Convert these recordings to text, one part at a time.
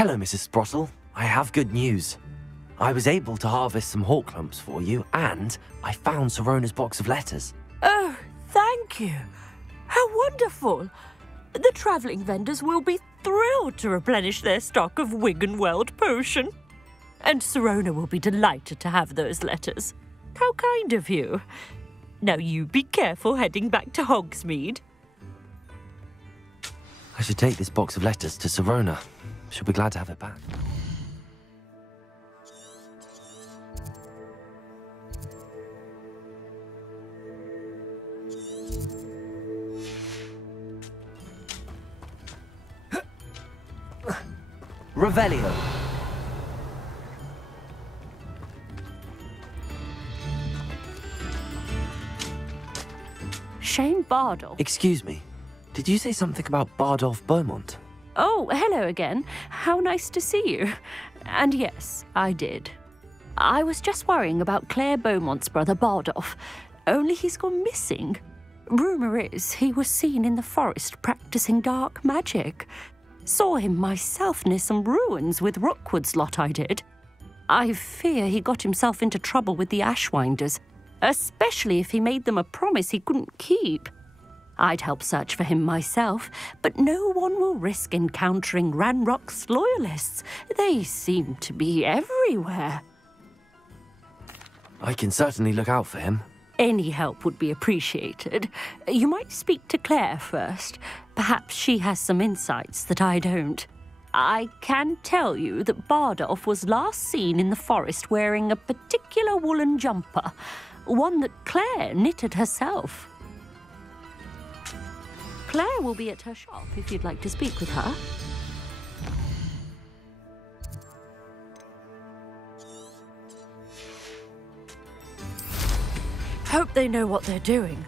Hello, Mrs. Sprottle. I have good news. I was able to harvest some hawk lumps for you, and I found Sirona's box of letters. Oh, thank you. How wonderful. The travelling vendors will be thrilled to replenish their stock of Wiggenweld potion. And Sirona will be delighted to have those letters. How kind of you. Now you be careful heading back to Hogsmeade. I should take this box of letters to Sirona. She'll be glad to have it back. Revelio. Shane Bardolph. Excuse me. Did you say something about Bardolph Beaumont? Oh, hello again. How nice to see you. And yes, I did. I was just worrying about Claire Beaumont's brother Bardolph. Only he's gone missing. Rumour is he was seen in the forest practising dark magic. Saw him myself near some ruins with Rookwood's lot I did. I fear he got himself into trouble with the Ashwinders, especially if he made them a promise he couldn't keep. I'd help search for him myself, but no one will risk encountering Ranrock's loyalists. They seem to be everywhere. I can certainly look out for him. Any help would be appreciated. You might speak to Claire first. Perhaps she has some insights that I don't. I can tell you that Bardolph was last seen in the forest wearing a particular woolen jumper, one that Claire knitted herself. Claire will be at her shop if you'd like to speak with her. Hope they know what they're doing.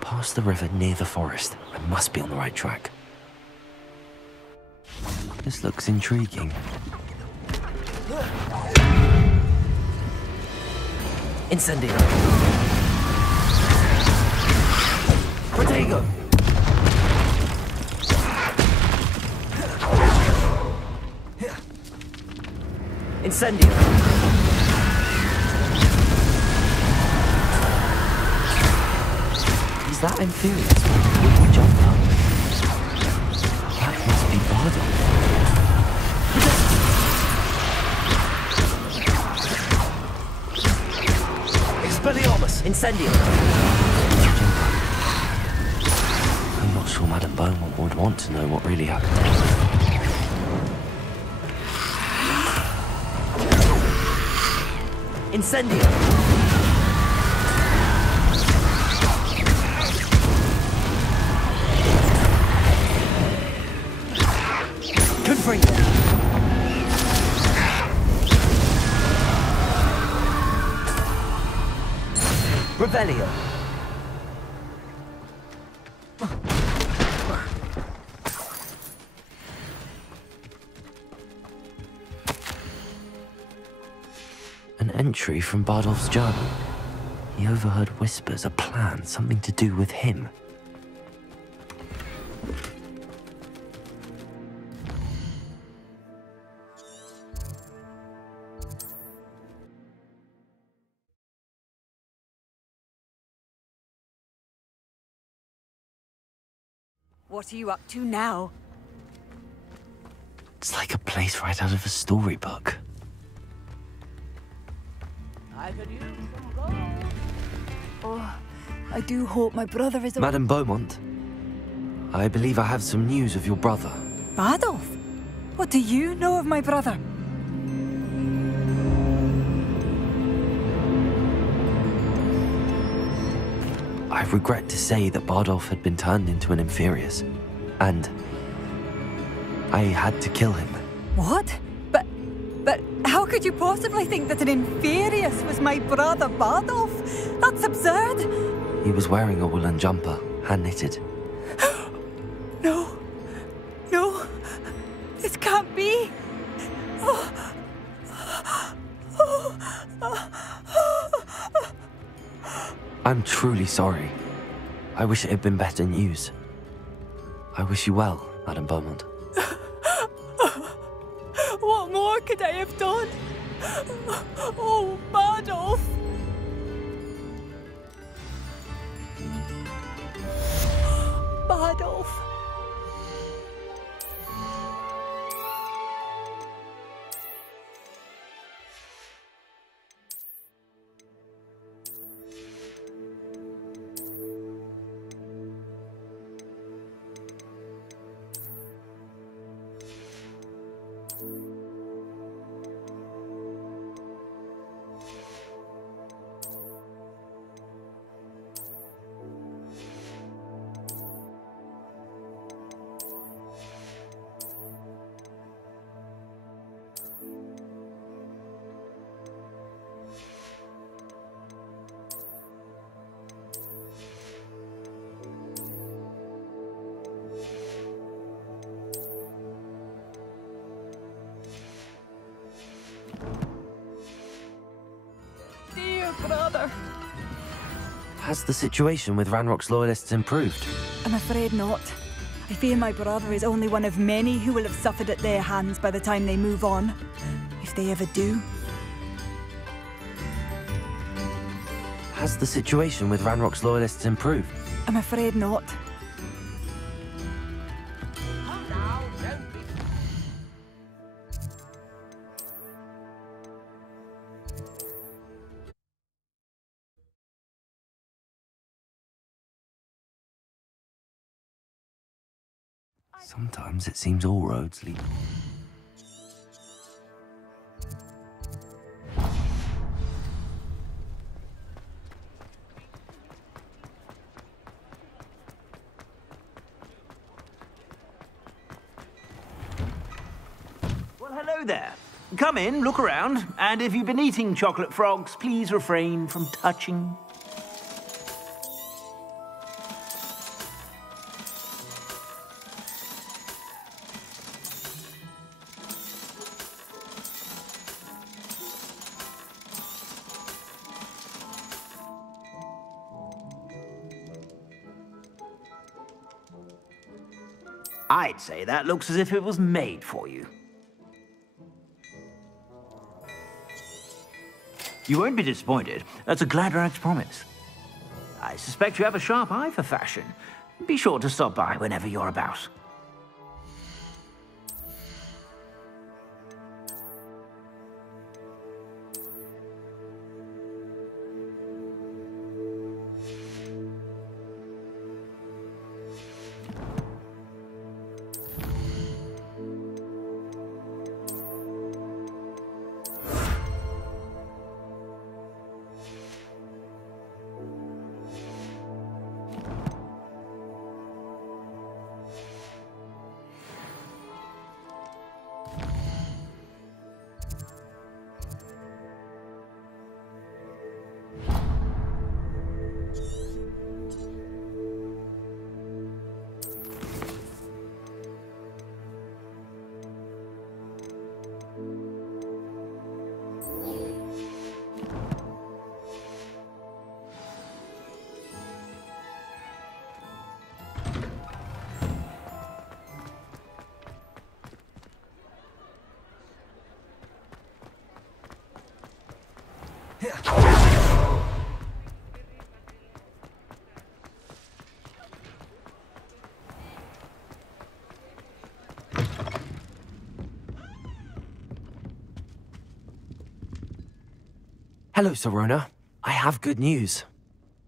Past the river near the forest. I must be on the right track. This looks intriguing. Incendio! Protego! Incendio! Is that Infurious with the jumper? That must be Bardolph. Expelliarmus! Incendio! I'm not sure Madame Beaumont would want to know what really happened. Incendio! Revelio. An entry from Bardolph's journal. He overheard whispers, a plan, something to do with him. What are you up to now? It's like a place right out of a storybook. I could use some gold. Oh, I do hope my brother is... Madame Beaumont, I believe I have some news of your brother. Bardolph? What do you know of my brother? I regret to say that Bardolph had been turned into an Infurious, and I had to kill him. What? But how could you possibly think that an Infurious was my brother Bardolph? That's absurd! He was wearing a woolen jumper, hand-knitted. No. No. This can't be. I'm truly sorry. I wish it had been better news. I wish you well, Madame Beaumont. What more could I have done? Oh, Bardolph! Bardolph! Dear brother. Has the situation with Ranrock's loyalists improved? I'm afraid not. I fear my brother is only one of many who will have suffered at their hands by the time they move on. If they ever do. Has the situation with Ranrock's loyalists improved? I'm afraid not. Sometimes it seems all roads lead. Well, hello there. Come in, look around, and if you've been eating chocolate frogs, please refrain from touching. I'd say that looks as if it was made for you. You won't be disappointed. That's a Gladrag's promise. I suspect you have a sharp eye for fashion. Be sure to stop by whenever you're about. Hello, Sorona. I have good news.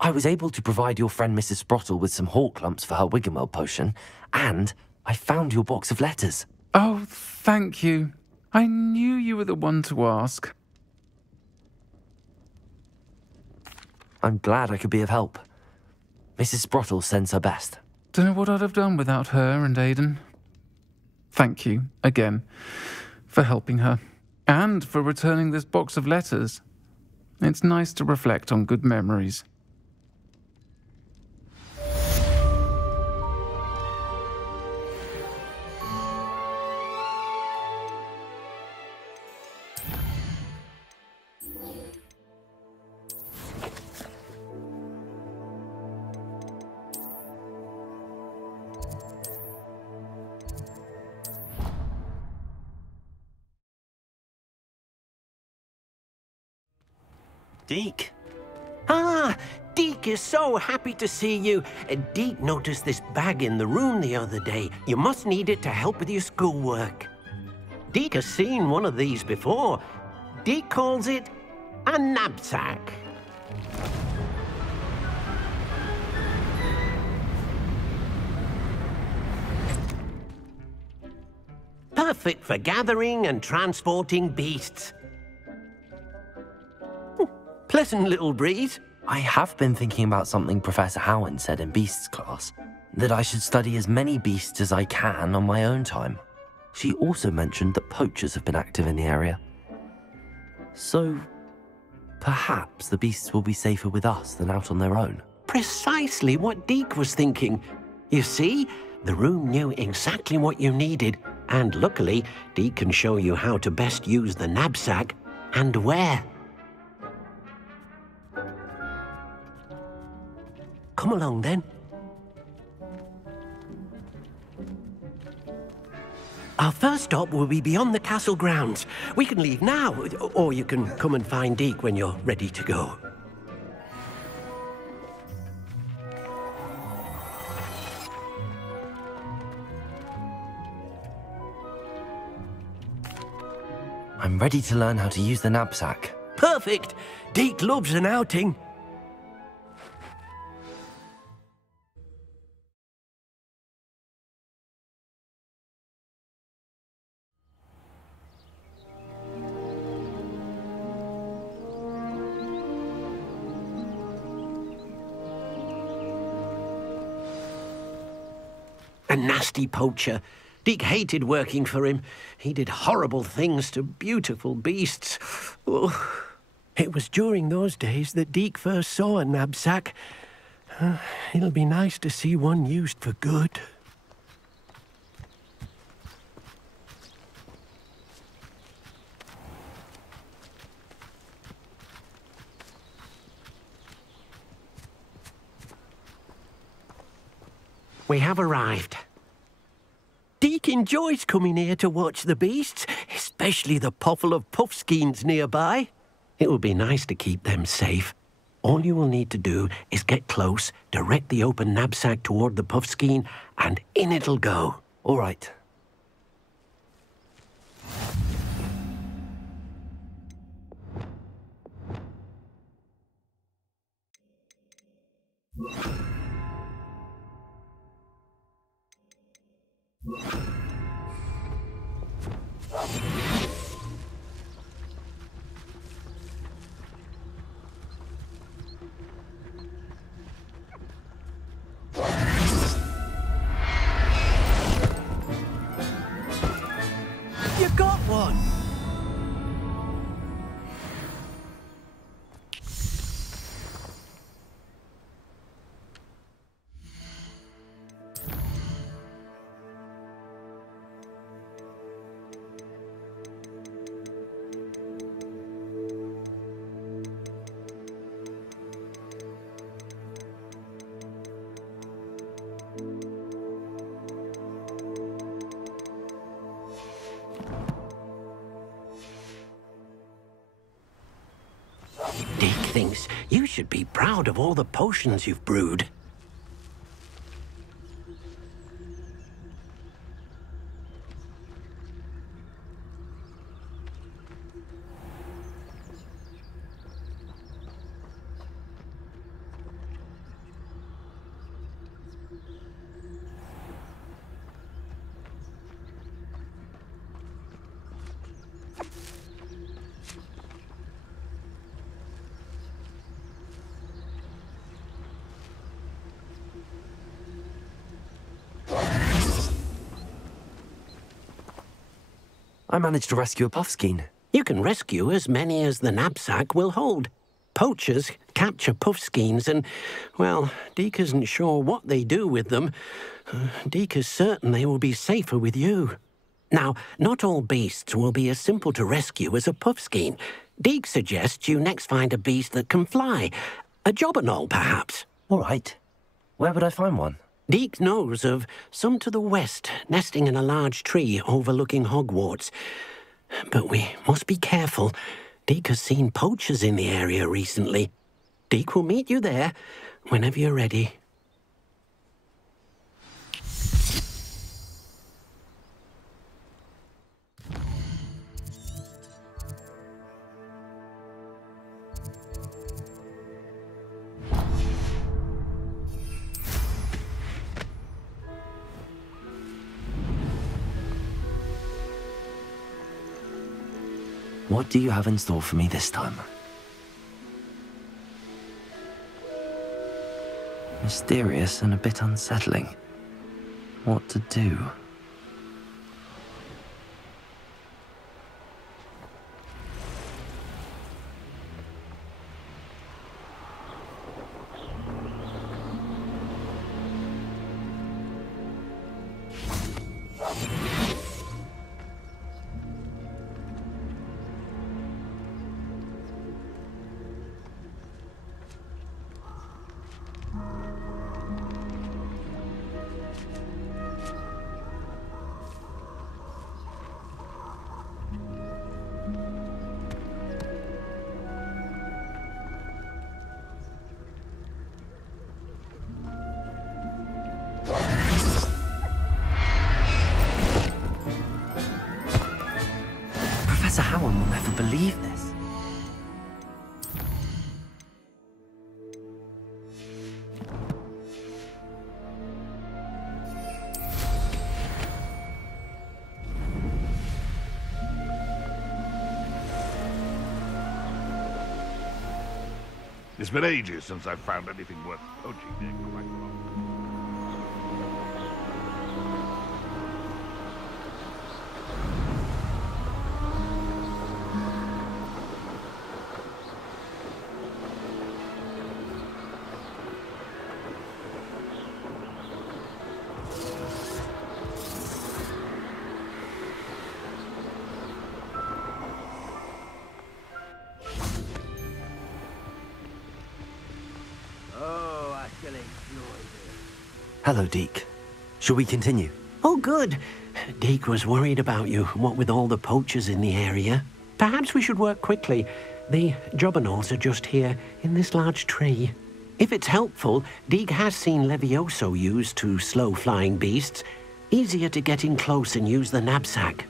I was able to provide your friend Mrs. Sprottle with some hawk lumps for her Wiggenweld potion, and I found your box of letters. Oh, thank you. I knew you were the one to ask. I'm glad I could be of help. Mrs. Sprottle sends her best. Don't know what I'd have done without her and Aidan. Thank you, again, for helping her, and for returning this box of letters. It's nice to reflect on good memories. Deke. Ah, Deke is so happy to see you. Deke noticed this bag in the room the other day. You must need it to help with your schoolwork. Deke has seen one of these before. Deke calls it a knapsack. Perfect for gathering and transporting beasts. Pleasant little breeze. I have been thinking about something Professor Howen said in Beasts class, that I should study as many beasts as I can on my own time. She also mentioned that poachers have been active in the area. So, perhaps the beasts will be safer with us than out on their own. Precisely what Deke was thinking. You see, the room knew exactly what you needed, and luckily, Deke can show you how to best use the knapsack and where. Come along, then. Our first stop will be beyond the castle grounds. We can leave now, or you can come and find Deke when you're ready to go. I'm ready to learn how to use the knapsack. Perfect! Deke loves an outing. A nasty poacher. Deke hated working for him. He did horrible things to beautiful beasts. Oh. It was during those days that Deke first saw a knapsack. It'll be nice to see one used for good. We have arrived. Deke enjoys coming here to watch the beasts, especially the potful of puffskeins nearby. It will be nice to keep them safe. All you will need to do is get close, direct the open knapsack toward the puffskein, and in it'll go. All right. You got one! Deke thinks you should be proud of all the potions you've brewed. I managed to rescue a puffskein. You can rescue as many as the knapsack will hold. Poachers capture puffskeins and, well, Deke isn't sure what they do with them. Deke is certain they will be safer with you. Now, not all beasts will be as simple to rescue as a puffskein. Deke suggests you next find a beast that can fly. A jobberknoll, perhaps. All right. Where would I find one? Deke knows of some to the west, nesting in a large tree overlooking Hogwarts. But we must be careful. Deke has seen poachers in the area recently. Deke will meet you there whenever you're ready. What do you have in store for me this time? Mysterious and a bit unsettling. What to do? Professor Howard will never believe this. It's been ages since I've found anything worth poaching, Dick. Hello, Deke. Shall we continue? Oh, good. Deke was worried about you, what with all the poachers in the area. Perhaps we should work quickly. The jobberknolls are just here, in this large tree. If it's helpful, Deke has seen Levioso used to slow flying beasts. Easier to get in close and use the knapsack.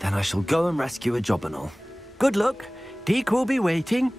Then I shall go and rescue a jobberknoll. Good luck. Deke will be waiting.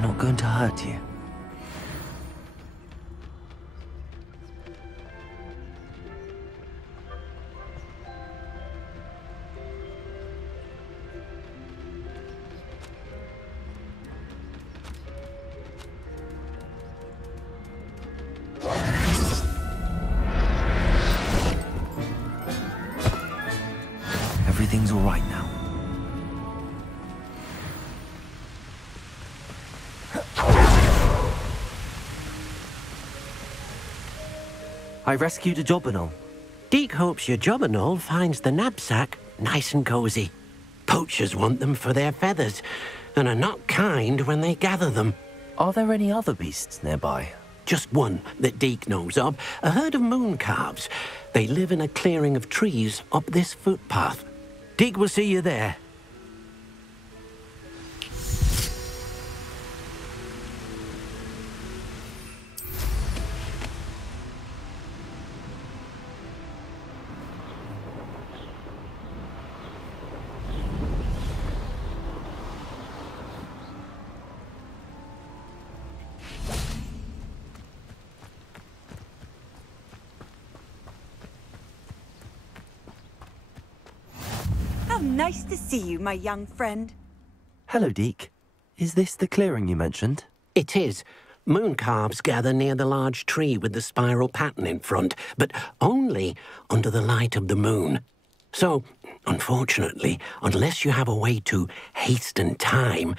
Not going to hurt you. Everything's all right now. I rescued a jobberknoll. Deke hopes your jobberknoll finds the knapsack nice and cozy. Poachers want them for their feathers, and are not kind when they gather them. Are there any other beasts nearby? Just one that Deke knows of, a herd of moon calves. They live in a clearing of trees up this footpath. Deke will see you there. How nice to see you, my young friend. Hello, Deke. Is this the clearing you mentioned? It is. Moon calves gather near the large tree with the spiral pattern in front, but only under the light of the moon. So, unfortunately, unless you have a way to hasten time,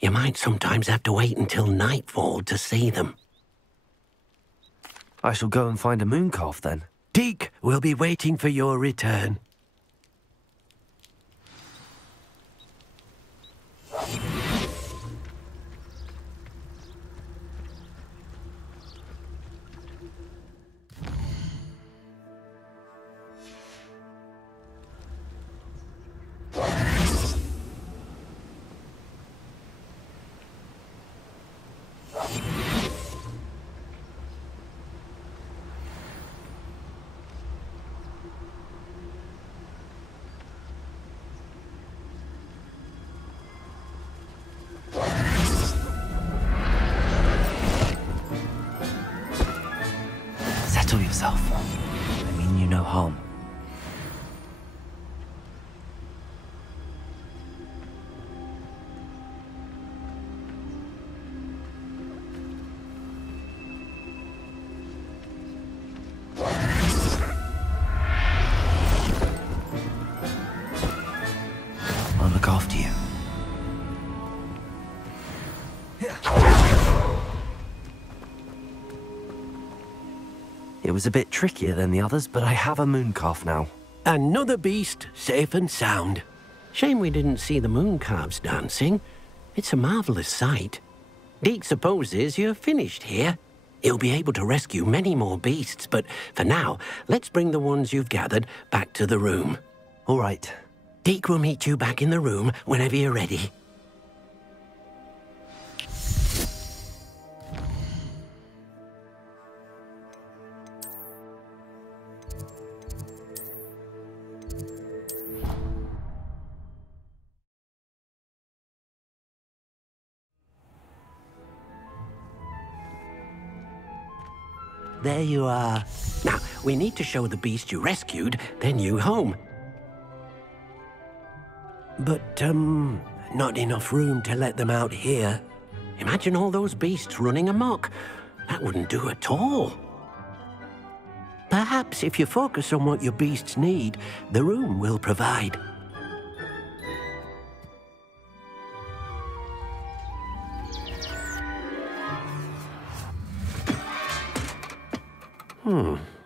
you might sometimes have to wait until nightfall to see them. I shall go and find a mooncalf then. Deke will be waiting for your return. Settle yourself. I mean you no harm. I'll look after you. It was a bit trickier than the others, but I have a mooncalf now. Another beast, safe and sound. Shame we didn't see the mooncalves dancing. It's a marvellous sight. Deke supposes you're finished here. He'll be able to rescue many more beasts, but for now, let's bring the ones you've gathered back to the room. All right. Deke will meet you back in the room whenever you're ready. There you are. Now, we need to show the beast you rescued their new home. But, not enough room to let them out here. Imagine all those beasts running amok. That wouldn't do at all. Perhaps if you focus on what your beasts need, the room will provide.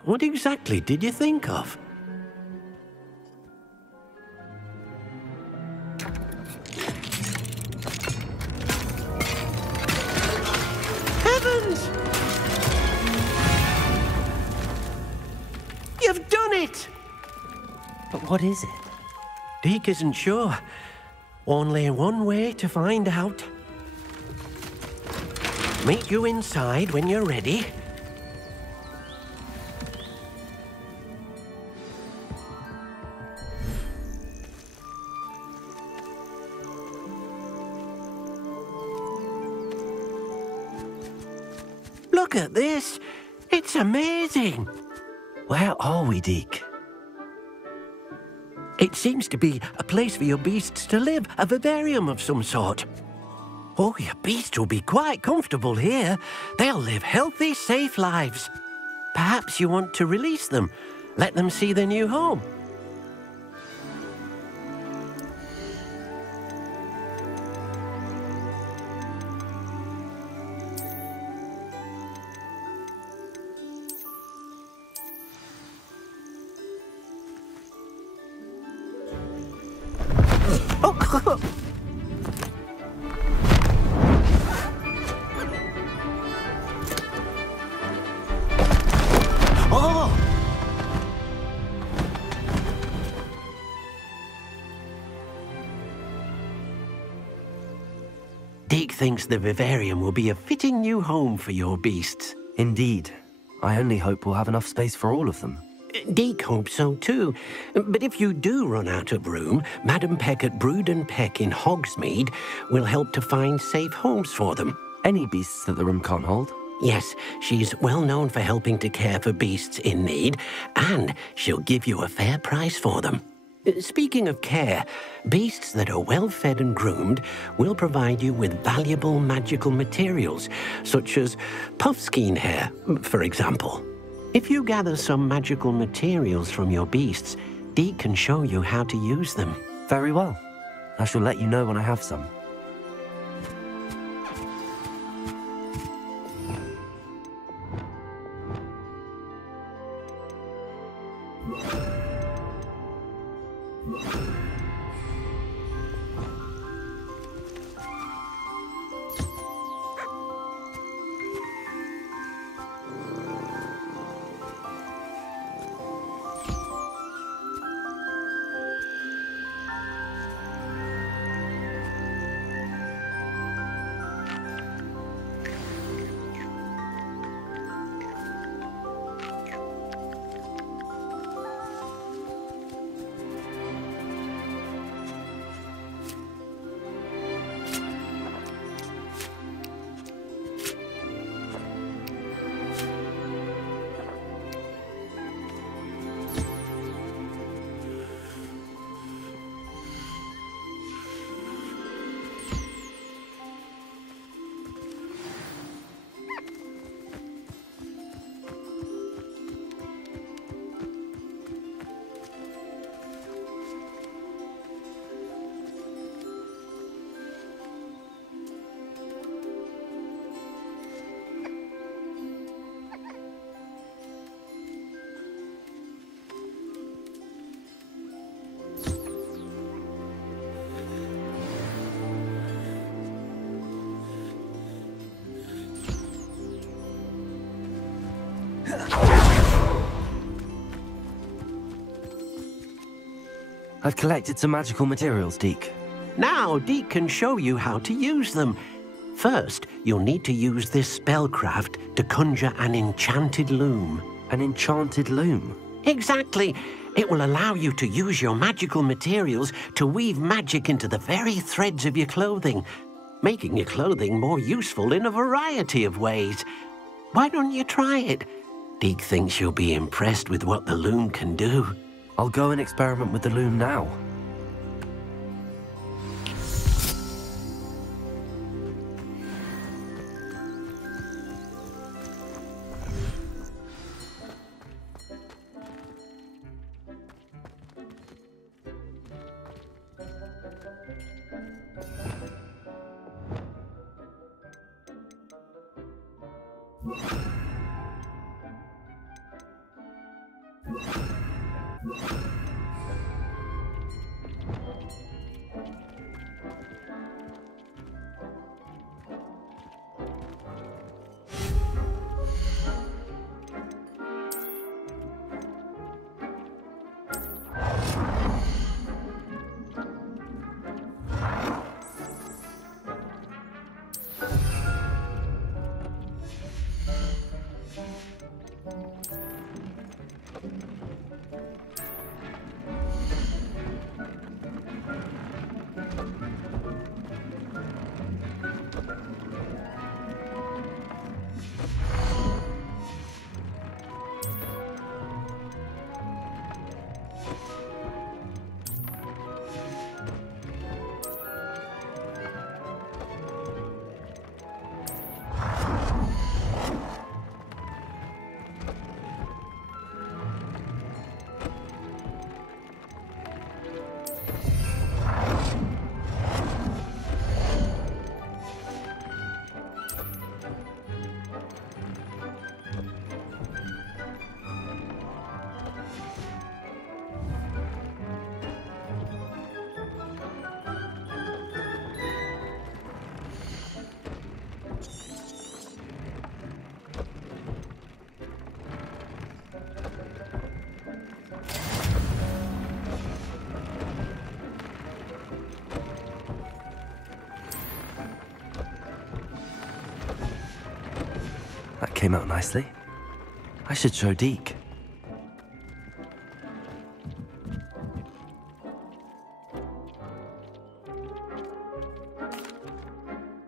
What exactly did you think of? Heavens! You've done it! But what is it? Deke isn't sure. Only one way to find out. Meet you inside when you're ready. Look at this. It's amazing. Where are we, Deke? It seems to be a place for your beasts to live, a vivarium of some sort. Oh, your beasts will be quite comfortable here. They'll live healthy, safe lives. Perhaps you want to release them, let them see their new home. Deke thinks the vivarium will be a fitting new home for your beasts. Indeed. I only hope we'll have enough space for all of them. Deke hopes so too. But if you do run out of room, Madam Peck at Brood and Peck in Hogsmeade will help to find safe homes for them. Any beasts that the room can't hold? Yes, she's well known for helping to care for beasts in need, and she'll give you a fair price for them. Speaking of care, beasts that are well fed and groomed will provide you with valuable magical materials, such as puffskein hair, for example. If you gather some magical materials from your beasts, Deke can show you how to use them. Very well. I shall let you know when I have some. I've collected some magical materials, Deke. Now, Deke can show you how to use them. First, you'll need to use this spellcraft to conjure an enchanted loom. An enchanted loom? Exactly. It will allow you to use your magical materials to weave magic into the very threads of your clothing, making your clothing more useful in a variety of ways. Why don't you try it? Deke thinks you'll be impressed with what the loom can do. I'll go and experiment with the loom now. That came out nicely. I should show Deke.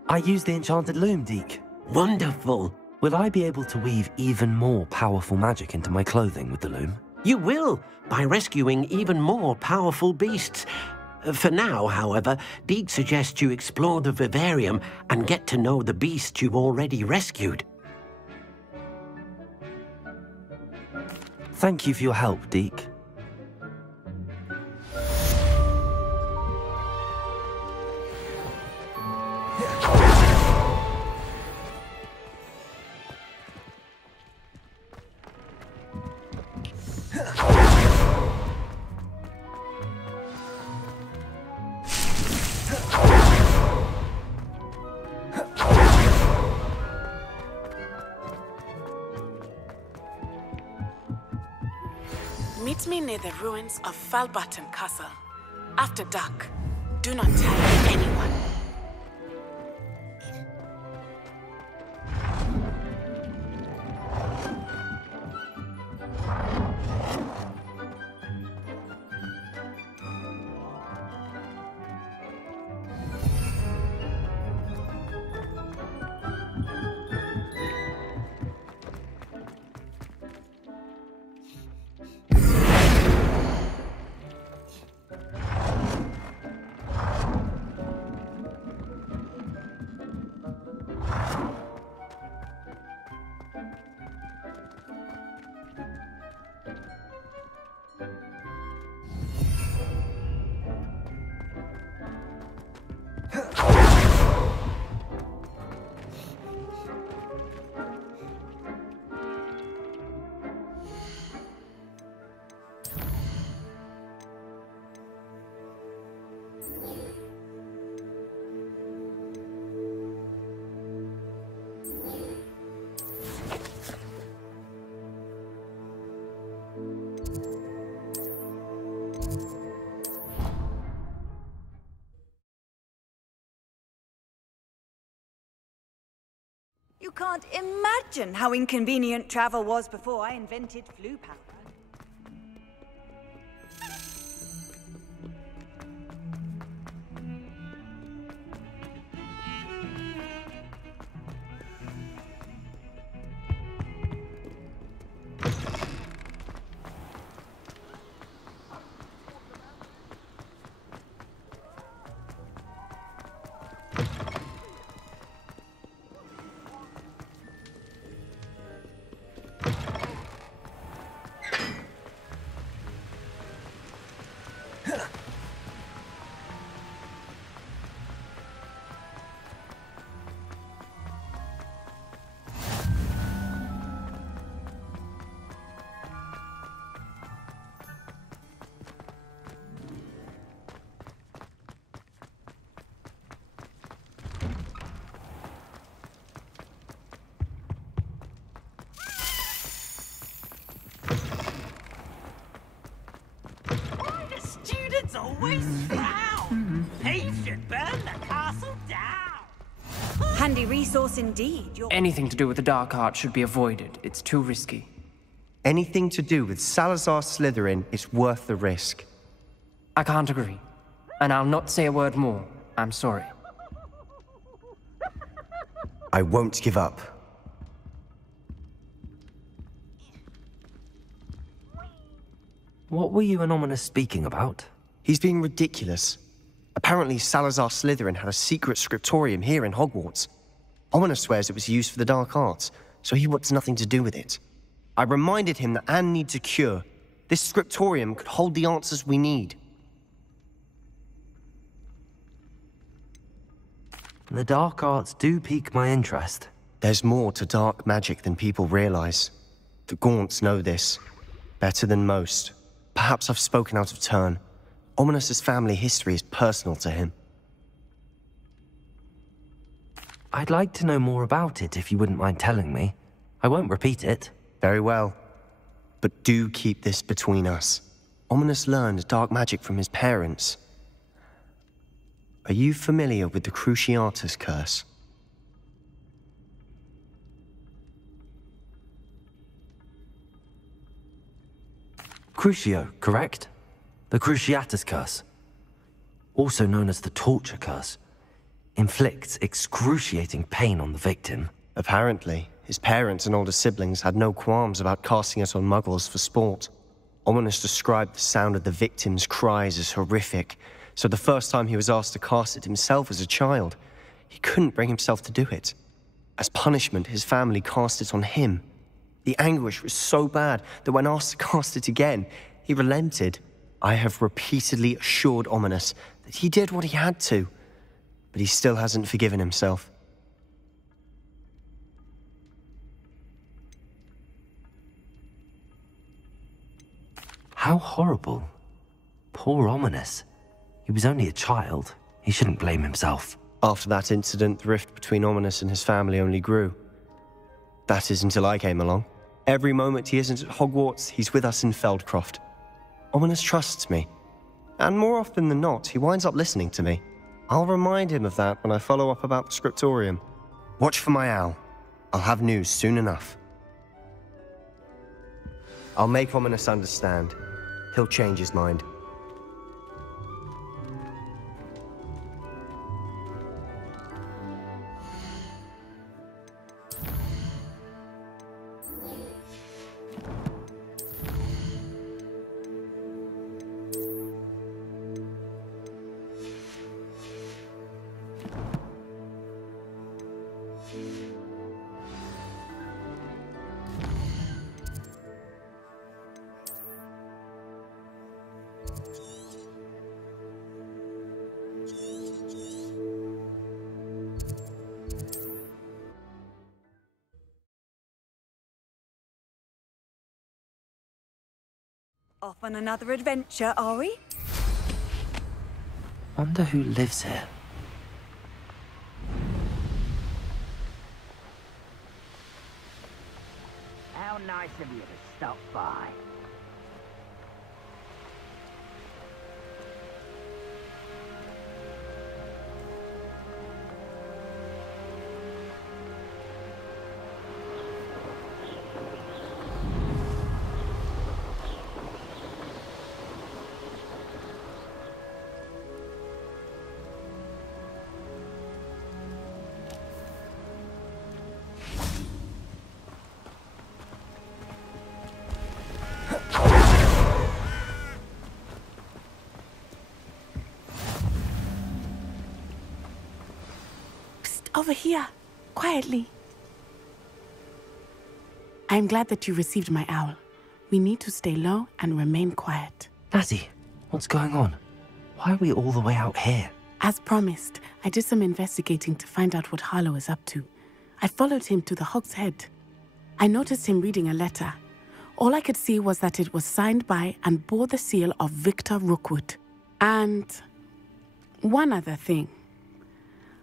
I used the enchanted loom, Deke. Wonderful. Will I be able to weave even more powerful magic into my clothing with the loom? You will, by rescuing even more powerful beasts. For now, however, Deke suggests you explore the vivarium and get to know the beasts you've already rescued. Thank you for your help, Deke. Meet me near the ruins of Falbatten Castle. After dark. Do not tell anyone. You can't imagine how inconvenient travel was before I invented flu powder. Students always frown. They should burn the castle down. Handy resource indeed. Anything to do with the dark art should be avoided. It's too risky. Anything to do with Salazar Slytherin is worth the risk. I can't agree. And I'll not say a word more. I'm sorry. I won't give up. What were you and Ominous speaking about? He's being ridiculous. Apparently Salazar Slytherin had a secret scriptorium here in Hogwarts. Ominous swears it was used for the dark arts, so he wants nothing to do with it. I reminded him that Anne needs a cure. This scriptorium could hold the answers we need. The dark arts do pique my interest. There's more to dark magic than people realize. The Gaunts know this, better than most. Perhaps I've spoken out of turn. Ominous's family history is personal to him. I'd like to know more about it if you wouldn't mind telling me. I won't repeat it. Very well. But do keep this between us. Ominous learned dark magic from his parents. Are you familiar with the Cruciatus curse? Crucio, correct? The Cruciatus curse, also known as the torture curse, inflicts excruciating pain on the victim. Apparently, his parents and older siblings had no qualms about casting it on muggles for sport. Ominous described the sound of the victim's cries as horrific, so the first time he was asked to cast it himself as a child, he couldn't bring himself to do it. As punishment, his family cast it on him. The anguish was so bad that when asked to cast it again, he relented. I have repeatedly assured Ominous that he did what he had to, but he still hasn't forgiven himself. How horrible. Poor Ominous. He was only a child. He shouldn't blame himself. After that incident, the rift between Ominous and his family only grew. That is until I came along. Every moment he isn't at Hogwarts, he's with us in Feldcroft. Ominous trusts me. And more often than not, he winds up listening to me. I'll remind him of that when I follow up about the scriptorium. Watch for my owl. I'll have news soon enough. I'll make Ominous understand. He'll change his mind. Off on another adventure, are we? Wonder who lives here. How nice of you to stop by. Over here, quietly. I'm glad that you received my owl. We need to stay low and remain quiet. Natty, what's going on? Why are we all the way out here? As promised, I did some investigating to find out what Harlow is up to. I followed him to the Hog's Head. I noticed him reading a letter. All I could see was that it was signed by and bore the seal of Victor Rookwood. And one other thing.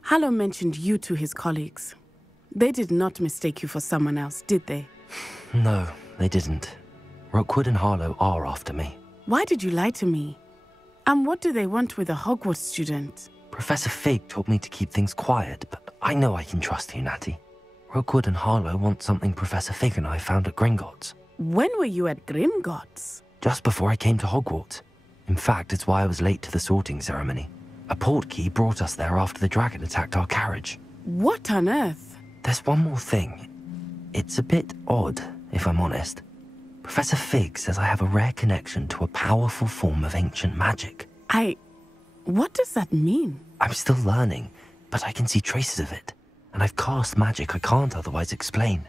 Harlow mentioned you to his colleagues. They did not mistake you for someone else, did they? No, they didn't. Rookwood and Harlow are after me. Why did you lie to me? And what do they want with a Hogwarts student? Professor Fig told me to keep things quiet, but I know I can trust you, Natty. Rookwood and Harlow want something Professor Fig and I found at Gringotts. When were you at Gringotts? Just before I came to Hogwarts. In fact, it's why I was late to the sorting ceremony. A portkey brought us there after the dragon attacked our carriage. What on earth? There's one more thing. It's a bit odd, if I'm honest. Professor Fig says I have a rare connection to a powerful form of ancient magic. What does that mean? I'm still learning, but I can see traces of it. And I've cast magic I can't otherwise explain.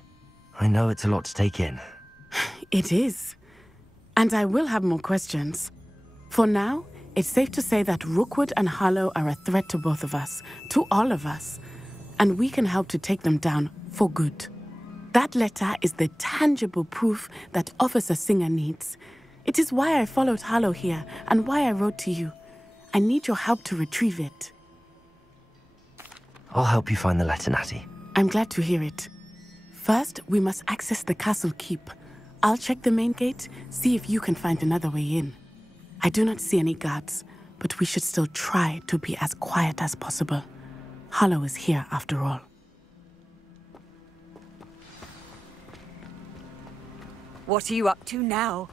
I know it's a lot to take in. It is. And I will have more questions. For now, it's safe to say that Rookwood and Harlow are a threat to both of us, to all of us, and we can help to take them down for good. That letter is the tangible proof that Officer Singer needs. It is why I followed Harlow here and why I wrote to you. I need your help to retrieve it. I'll help you find the letter, Natty. I'm glad to hear it. First, we must access the castle keep. I'll check the main gate, see if you can find another way in. I do not see any guards, but we should still try to be as quiet as possible. Harlow is here after all. What are you up to now?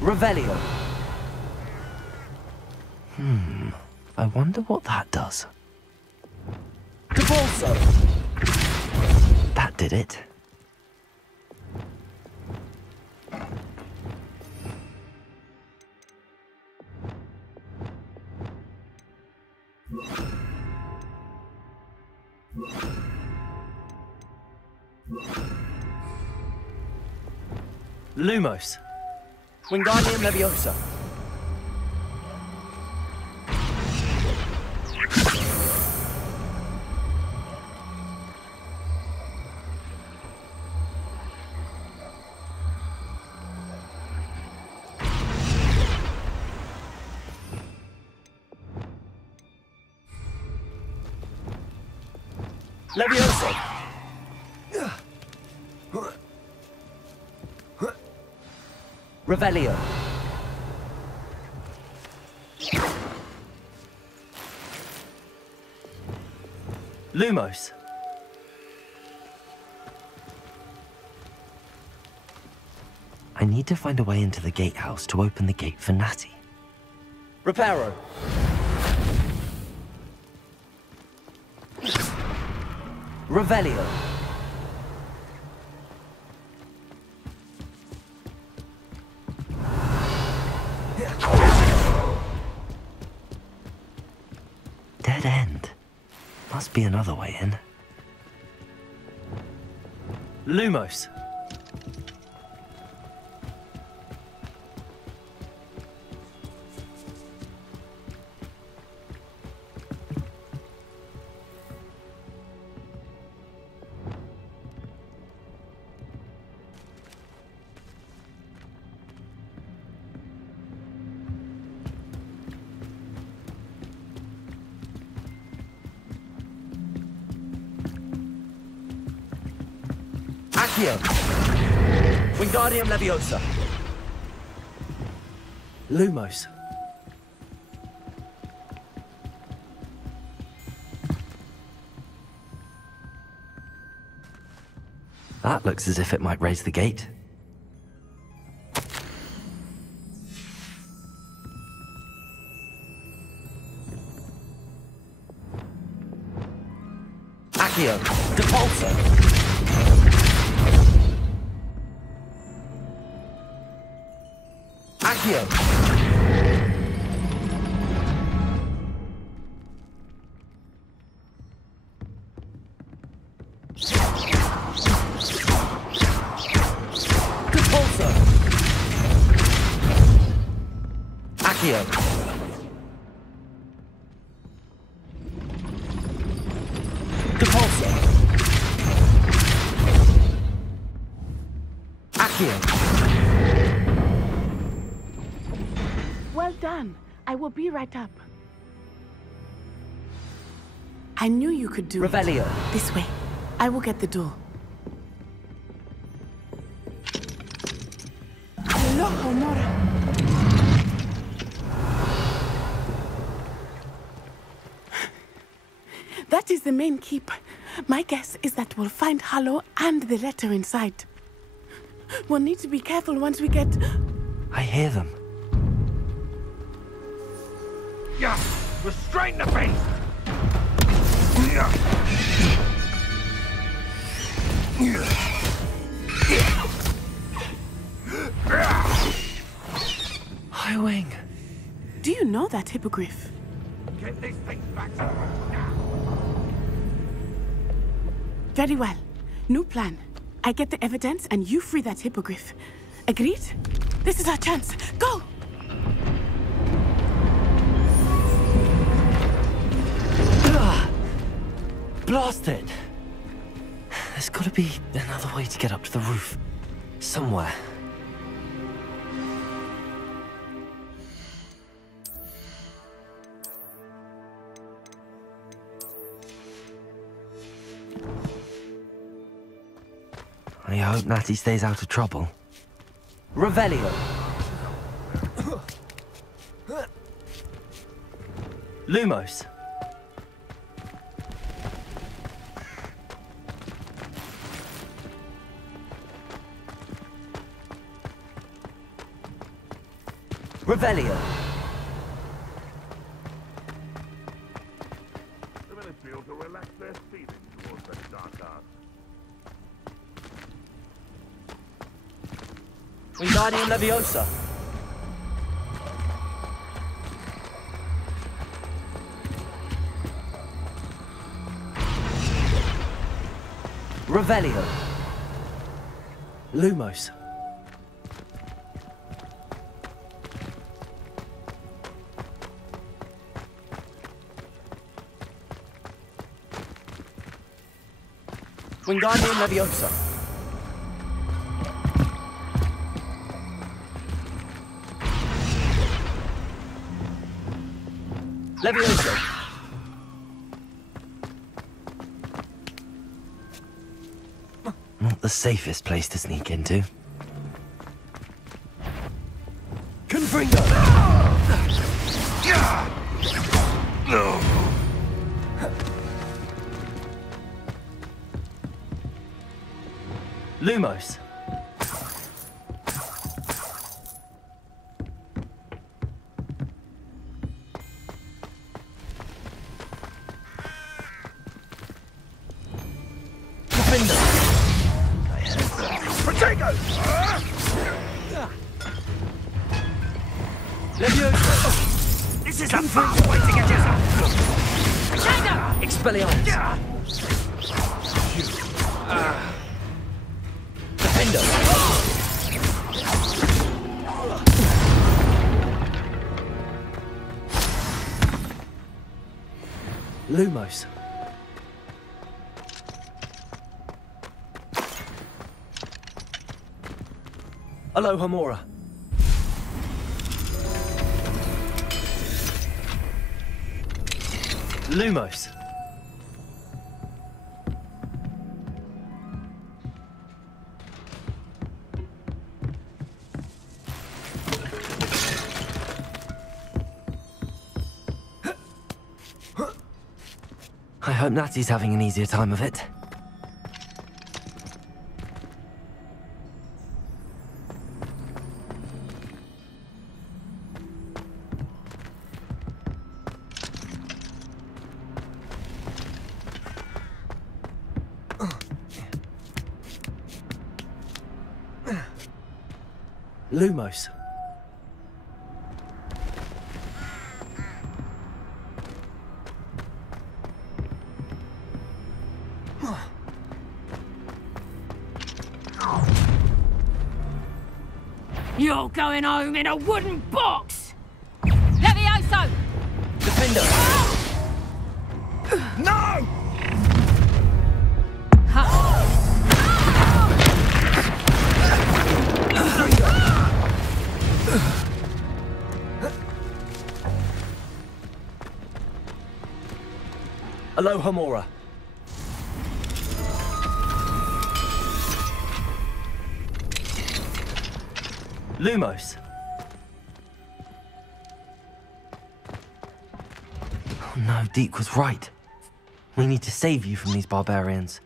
Revelio. I wonder what that does. Divorso. That did it. Lumos. Wingardium Leviosa. Levioso! Revelio! Lumos! I need to find a way into the gatehouse to open the gate for Natty. Reparo! Revelio! Dead end. Must be another way in. Lumos! Accio! Wingardium Leviosa! Lumos! That looks as if it might raise the gate. Accio! Depulso! Accio! Depulso! Accio! Depulso! Accio! Well done. I will be right up. I knew you could do Revelio. it. This way. I will get the door. Loco Mora. That is the main keep. My guess is that we'll find Hallow and the letter inside. We'll need to be careful once we get... I hear them. Yeah, restrain the beast! Highwing. Do you know that hippogriff? Get these things back to now. Very well. New plan. I get the evidence and you free that hippogriff. Agreed? This is our chance. Go! Blasted! There's gotta be another way to get up to the roof. Somewhere. I hope Natty stays out of trouble. Revelio. Lumos. Revelio. The men feel to relax their feelings towards that dark art. Wingardium Leviosa. Revelio. Lumos. Wingardium Leviosa. Leviosa. the safest place to sneak into. Confringo! Lumos. Protego! Levioso! This is a fast way to get yourself. Expelliarmus! Defendo! Lumos. Alohomora. Lumos. I hope Natty's having an easier time of it. Lumos. You're going home in a wooden box! Levioso! Defendo! No! Alohomora. Lumos. Oh no, Deke was right. We need to save you from these barbarians.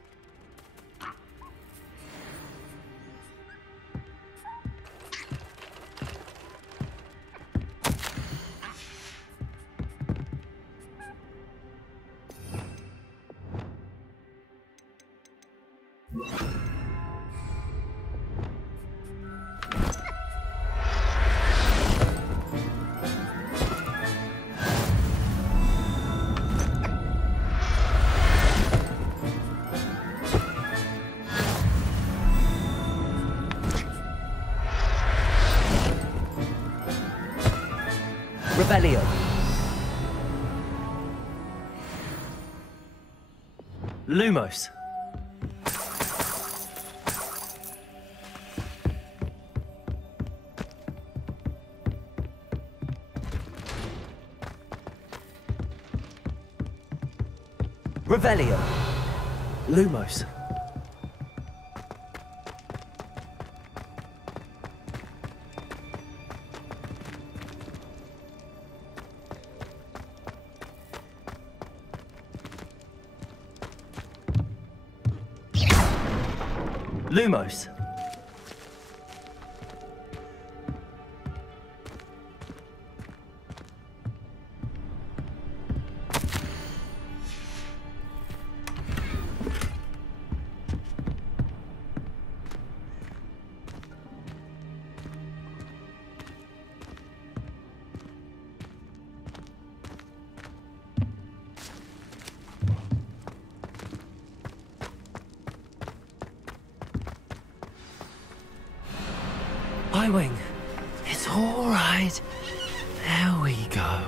Revelio. Lumos. Revelio. Lumos. Lumos. I-Wing, it's all right. There we go.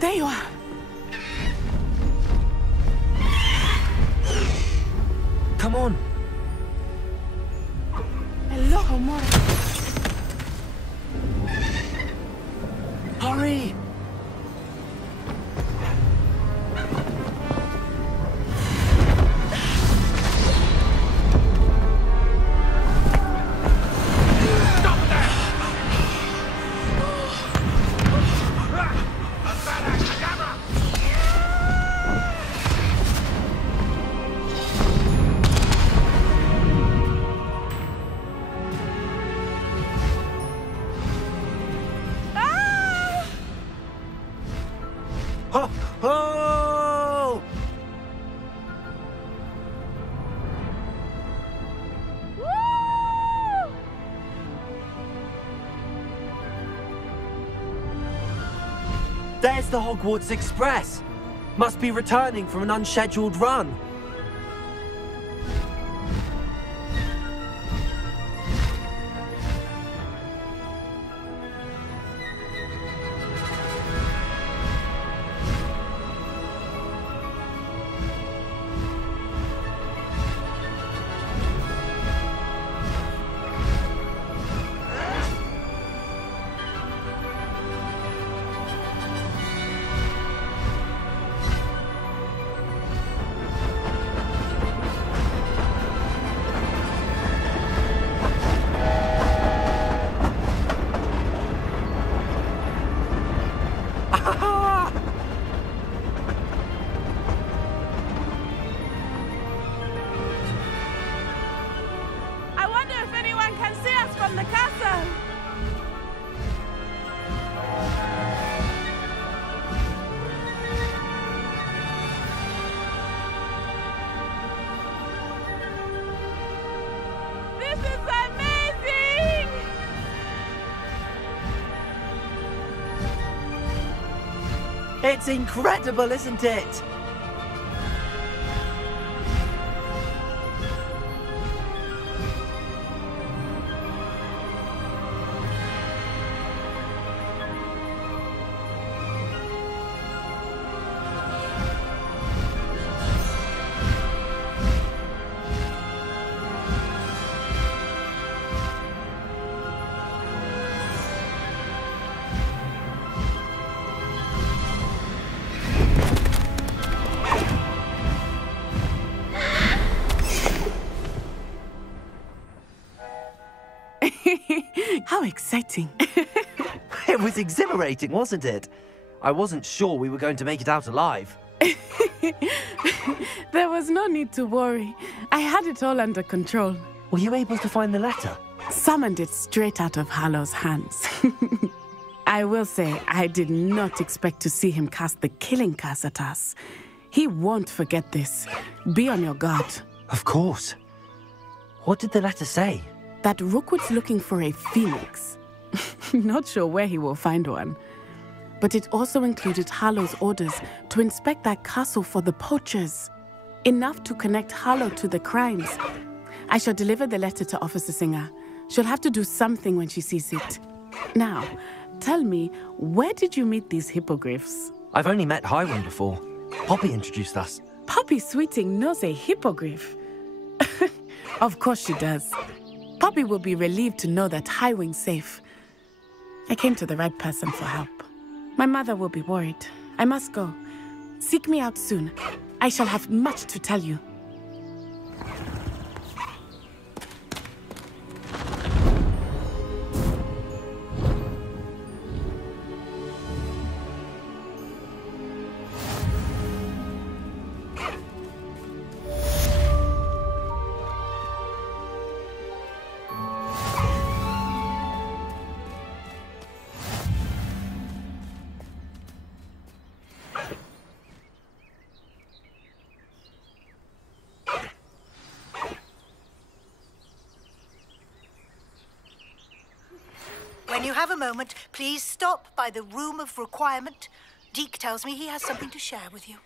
There you are. Come on. Alohomora. Hurry. There's the Hogwarts Express. Must be returning from an unscheduled run. I wonder if anyone can see us from the castle. This is amazing! It's incredible, isn't it? How exciting. It was exhilarating, wasn't it? I wasn't sure we were going to make it out alive. There was no need to worry. I had it all under control. Were you able to find the letter? Summoned it straight out of Hallow's hands. I will say, I did not expect to see him cast the killing curse at us. He won't forget this. Be on your guard. Of course. What did the letter say? That Rookwood's looking for a phoenix. Not sure where he will find one. But it also included Hallow's orders to inspect that castle for the poachers. Enough to connect Hallow to the crimes. I shall deliver the letter to Officer Singer. She'll have to do something when she sees it. Now, tell me, where did you meet these hippogriffs? I've only met Highwing before. Poppy introduced us. Poppy Sweeting knows a hippogriff. Of course she does. Poppy will be relieved to know that Highwing's safe. I came to the right person for help. My mother will be worried. I must go. Seek me out soon. I shall have much to tell you. When you have a moment, please stop by the Room of Requirement. Deke tells me he has something to share with you.